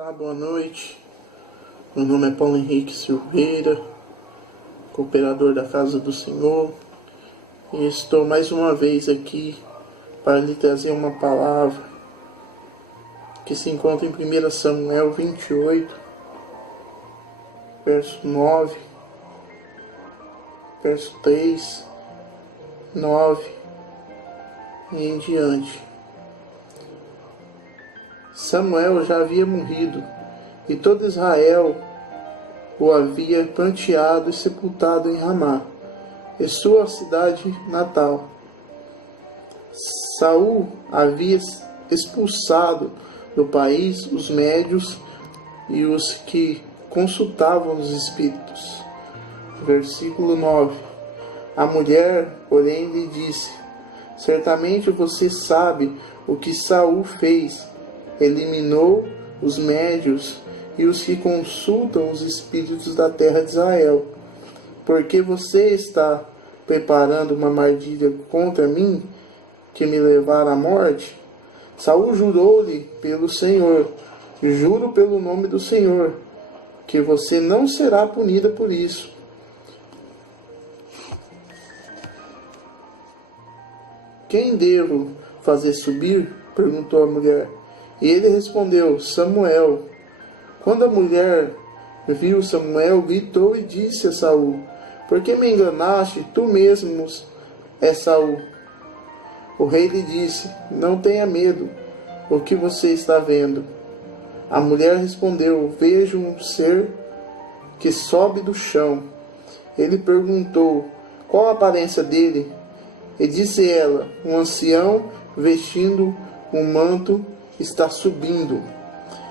Olá, boa noite. Meu nome é Paulo Henrique Silveira, cooperador da Casa do Senhor, e estou mais uma vez aqui para lhe trazer uma palavra que se encontra em 1 Samuel 28, verso 9, verso 3, 9 e em diante. Samuel já havia morrido, e todo Israel o havia pranteado e sepultado em Ramá, em sua cidade natal. Saul havia expulsado do país os médios e os que consultavam os espíritos. Versículo 9. A mulher, porém, lhe disse: certamente você sabe o que Saul fez. Eliminou os médios e os que consultam os espíritos da terra de Israel. Porque você está preparando uma armadilha contra mim, que me levará à morte? Saul jurou-lhe pelo Senhor: juro pelo nome do Senhor, que você não será punida por isso. Quem devo fazer subir? Perguntou a mulher. E ele respondeu: Samuel. Quando a mulher viu Samuel, gritou e disse a Saul: por que me enganaste? Tu mesmo és Saul. O rei lhe disse: não tenha medo. O que você está vendo? A mulher respondeu: vejo um ser que sobe do chão. Ele perguntou: qual a aparência dele? E disse ela: um ancião vestindo um manto está subindo.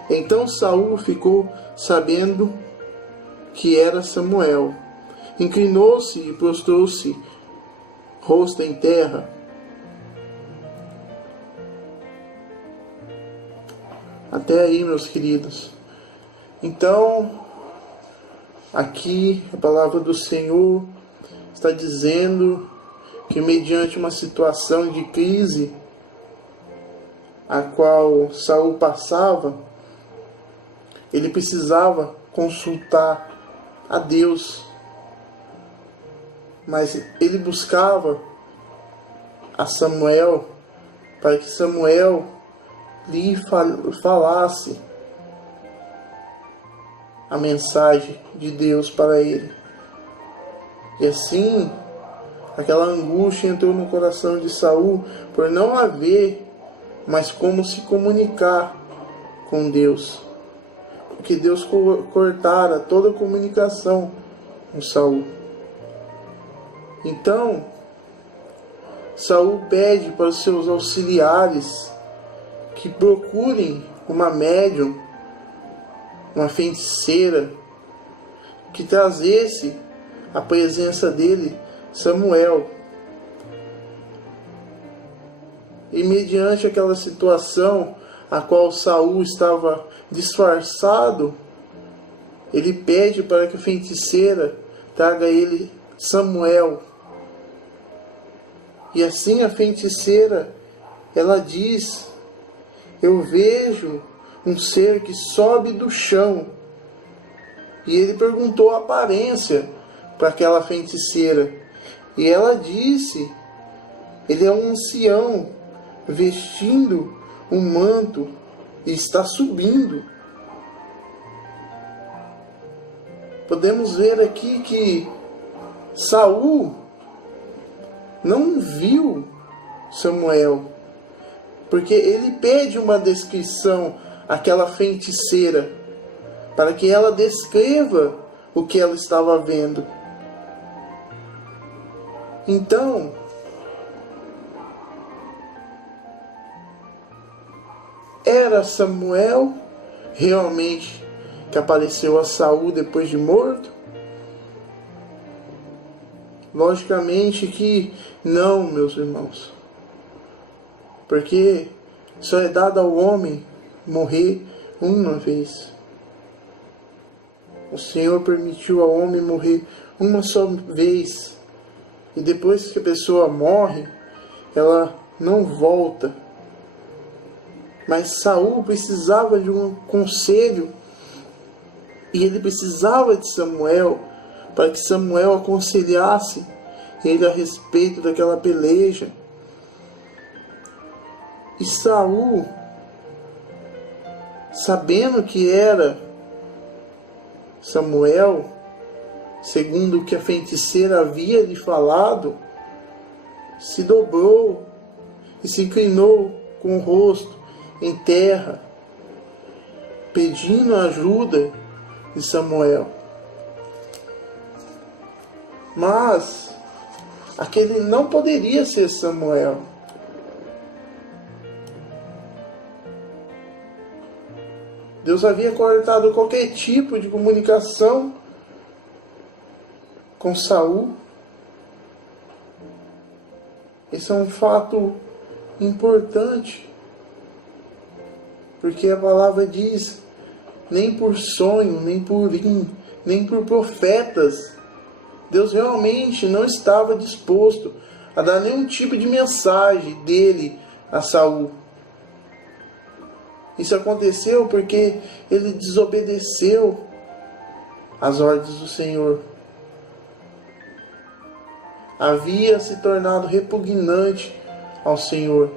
Então Saul ficou sabendo que era Samuel. Inclinou-se e prostrou-se, rosto em terra. Até aí, meus queridos. Então, aqui a palavra do Senhor está dizendo que, mediante uma situação de crise a qual Saul passava, ele precisava consultar a Deus, mas ele buscava a Samuel para que Samuel lhe falasse a mensagem de Deus para ele. E assim, aquela angústia entrou no coração de Saul por não haver mas como se comunicar com Deus, porque Deus cortara toda a comunicação com Saul. Então Saul pede para os seus auxiliares que procurem uma médium, uma feiticeira, que trazesse à presença dele Samuel. E mediante aquela situação a qual Saul estava disfarçado, ele pede para que a feiticeira traga a ele Samuel. E assim a feiticeira, ela diz: eu vejo um ser que sobe do chão. E ele perguntou a aparência para aquela feiticeira. E ela disse: ele é um ancião, vestindo um manto e está subindo. Podemos ver aqui que Saul não viu Samuel, porque ele pede uma descrição àquela feiticeira para que ela descreva o que ela estava vendo. Então, era Samuel realmente que apareceu a Saul depois de morto? Logicamente que não, meus irmãos. Porque só é dado ao homem morrer uma vez. O Senhor permitiu ao homem morrer uma só vez. E depois que a pessoa morre, ela não volta Mas Saul precisava de um conselho e ele precisava de Samuel para que Samuel aconselhasse ele a respeito daquela peleja. E Saul, sabendo que era Samuel, segundo o que a feiticeira havia lhe falado, se dobrou e se inclinou com o rosto em terra, pedindo ajuda de Samuel. Mas aquele não poderia ser Samuel. Deus havia cortado qualquer tipo de comunicação com Saul. Esse é um fato importante, porque a palavra diz: nem por sonho, nem por urim, nem por profetas, Deus realmente não estava disposto a dar nenhum tipo de mensagem dele a Saul. Isso aconteceu porque ele desobedeceu às ordens do Senhor. Havia se tornado repugnante ao Senhor.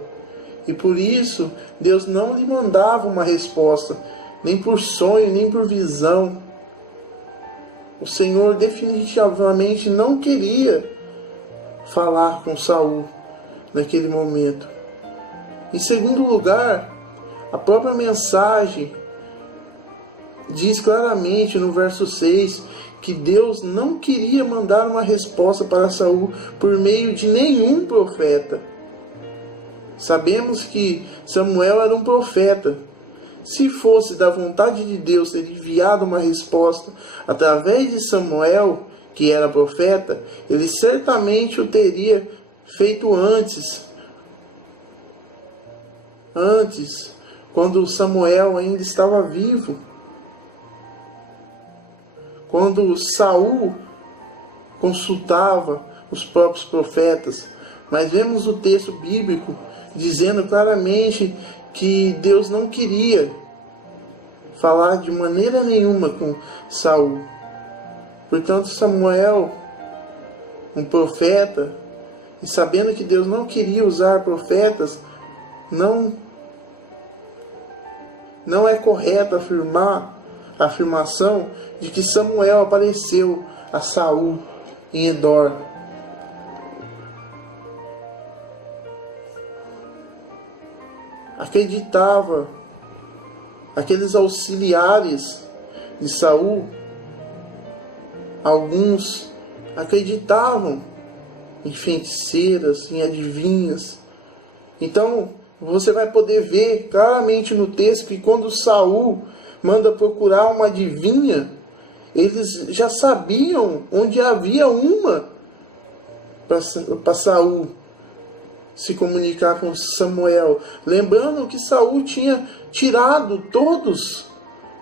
E por isso, Deus não lhe mandava uma resposta, nem por sonho, nem por visão. O Senhor definitivamente não queria falar com Saul naquele momento. Em segundo lugar, a própria mensagem diz claramente no verso 6 que Deus não queria mandar uma resposta para Saul por meio de nenhum profeta. Sabemos que Samuel era um profeta. Se fosse da vontade de Deus ter enviado uma resposta através de Samuel, que era profeta, ele certamente o teria feito antes, quando Samuel ainda estava vivo, quando Saul consultava os próprios profetas. Mas vemos o texto bíblico dizendo claramente que Deus não queria falar de maneira nenhuma com Saul. Portanto, Samuel, um profeta, e sabendo que Deus não queria usar profetas, não é correto afirmar a afirmação de que Samuel apareceu a Saul em Endor. Acreditava, aqueles auxiliares de Saul, alguns acreditavam em feiticeiras, em adivinhas. Então, você vai poder ver claramente no texto que quando Saul manda procurar uma adivinha, eles já sabiam onde havia uma para Saul se comunicar com Samuel. Lembrando que Saul tinha tirado todos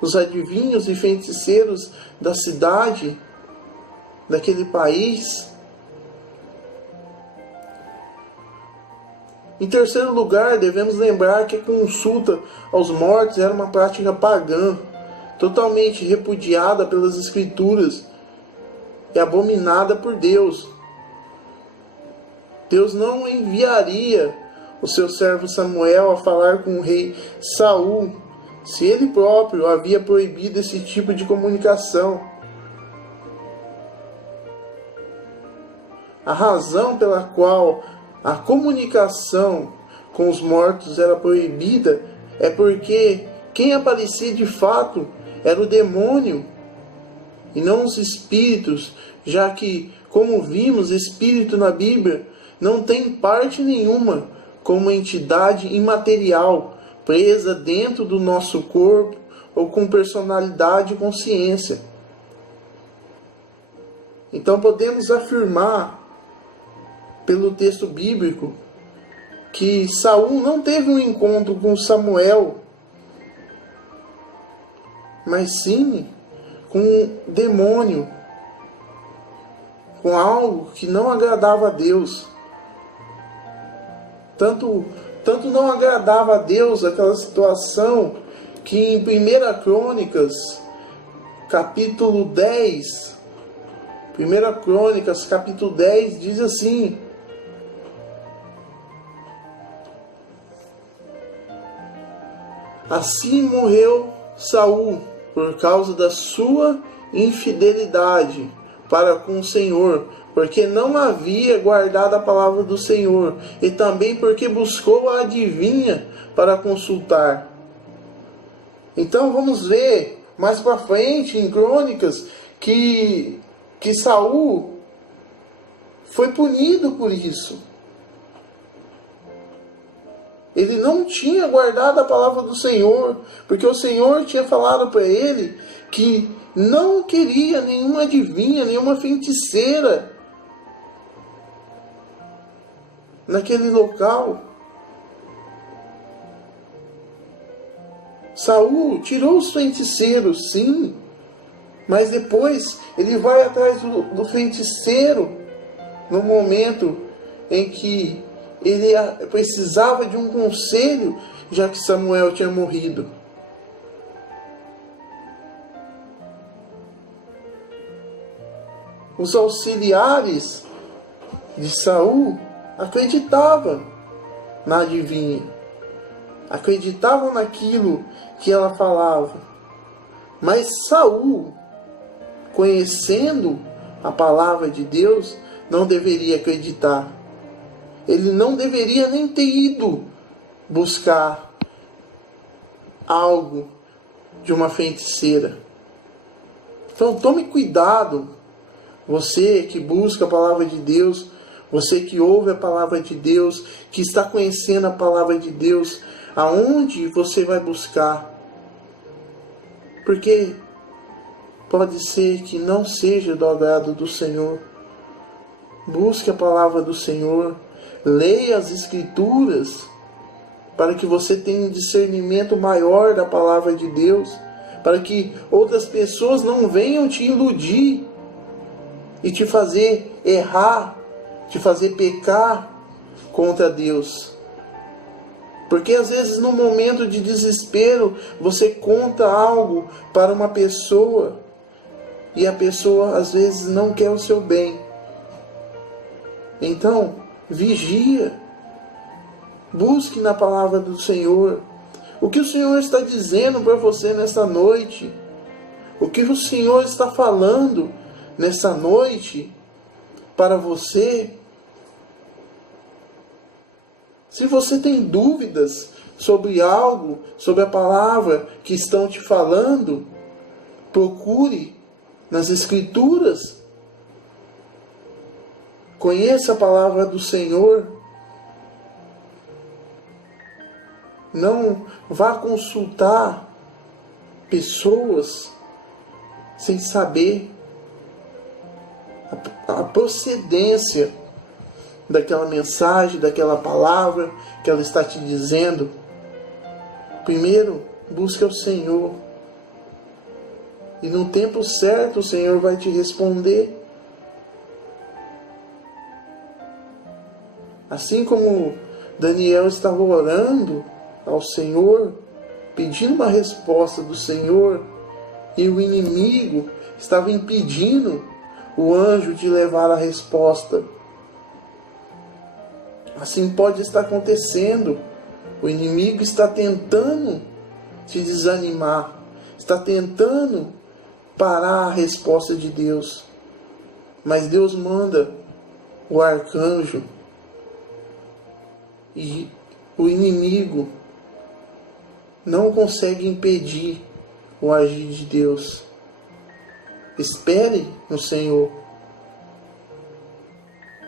os adivinhos e feiticeiros da cidade, daquele país. Em terceiro lugar, devemos lembrar que a consulta aos mortos era uma prática pagã, totalmente repudiada pelas Escrituras e abominada por Deus. Deus não enviaria o seu servo Samuel a falar com o rei Saul, se ele próprio havia proibido esse tipo de comunicação. A razão pela qual a comunicação com os mortos era proibida é porque quem aparecia de fato era o demônio e não os espíritos, já que, como vimos, espírito na Bíblia não tem parte nenhuma como entidade imaterial presa dentro do nosso corpo ou com personalidade e consciência. Então podemos afirmar pelo texto bíblico que Saul não teve um encontro com Samuel, mas sim com um demônio, com algo que não agradava a Deus. Tanto Tanto não agradava a Deus aquela situação que em 1 Crônicas, capítulo 10, 1 Crônicas, capítulo 10, diz assim: assim morreu Saul por causa da sua infidelidade para com o Senhor, porque não havia guardado a palavra do Senhor, e também porque buscou a adivinha para consultar. Então vamos ver mais para frente em Crônicas que Saul foi punido por isso. Ele não tinha guardado a palavra do Senhor, porque o Senhor tinha falado para ele que não queria nenhuma adivinha, nenhuma feiticeira naquele local. Saul tirou os feiticeiros, sim, mas depois ele vai atrás do feiticeiro no momento em que ele precisava de um conselho, já que Samuel tinha morrido. Os auxiliares de Saul acreditavam na adivinha, acreditavam naquilo que ela falava. Mas Saul, conhecendo a palavra de Deus, não deveria acreditar. Ele não deveria nem ter ido buscar algo de uma feiticeira. Então tome cuidado, você que busca a palavra de Deus, você que ouve a palavra de Deus, que está conhecendo a palavra de Deus, aonde você vai buscar? Porque pode ser que não seja do agrado do Senhor. Busque a palavra do Senhor, leia as Escrituras, para que você tenha um discernimento maior da palavra de Deus, para que outras pessoas não venham te iludir e te fazer errar, te fazer pecar contra Deus. Porque às vezes no momento de desespero você conta algo para uma pessoa e a pessoa às vezes não quer o seu bem. Então, vigia, busque na palavra do Senhor. O que o Senhor está dizendo para você nessa noite? O que o Senhor está falando nessa noite para você? Se você tem dúvidas sobre algo, sobre a palavra que estão te falando, procure nas Escrituras. Conheça a palavra do Senhor. Não vá consultar pessoas sem saber a procedência daquela mensagem, daquela palavra que ela está te dizendo. Primeiro, busque o Senhor. E no tempo certo o Senhor vai te responder. Assim como Daniel estava orando ao Senhor, pedindo uma resposta do Senhor, e o inimigo estava impedindo o anjo de levar a resposta. Assim pode estar acontecendo. O inimigo está tentando te desanimar, está tentando parar a resposta de Deus. Mas Deus manda o arcanjo e o inimigo não consegue impedir o agir de Deus. Espere no Senhor.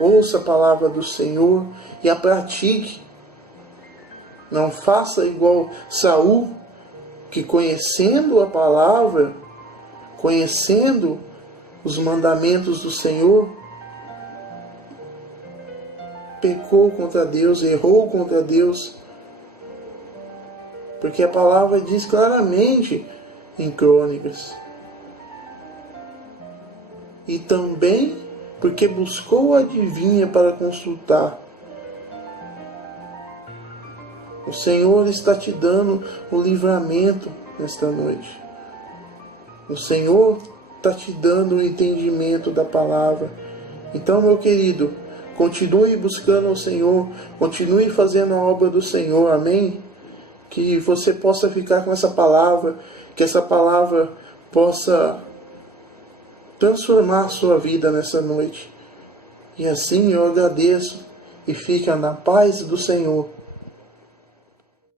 Ouça a palavra do Senhor e a pratique. Não faça igual Saul, que conhecendo a palavra, conhecendo os mandamentos do Senhor, pecou contra Deus, errou contra Deus. Porque a palavra diz claramente em Crônicas. E também porque buscou a adivinha para consultar. O Senhor está te dando o livramento nesta noite. O Senhor está te dando o entendimento da palavra. Então, meu querido, continue buscando o Senhor, continue fazendo a obra do Senhor, amém? Que você possa ficar com essa palavra, que essa palavra possa transformar a sua vida nessa noite. E assim eu agradeço e fica na paz do Senhor.